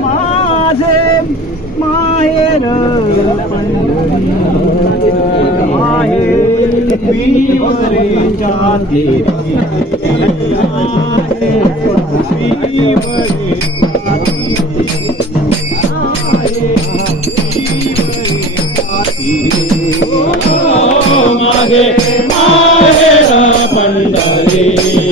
माझे माहेर मागे माहेर पंढरी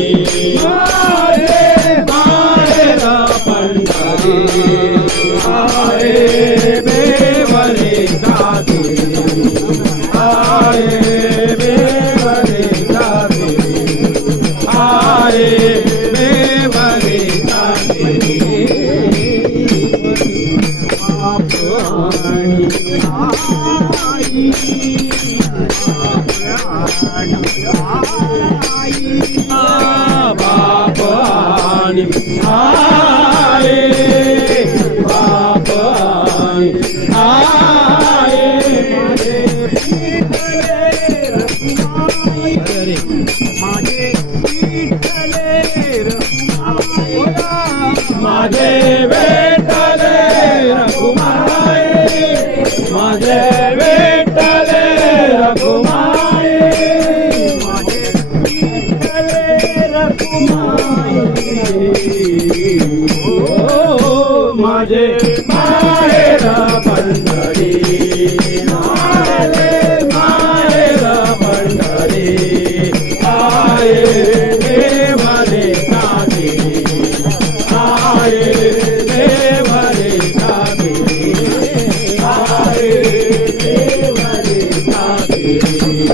माझे वेटले रघुमाये माझे वेटले रघुमाये ओ माझे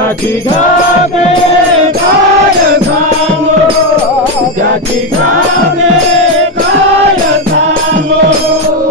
ज्याची धागे काय सांगो ज्याची धागे काय सांगो ओ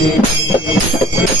माझे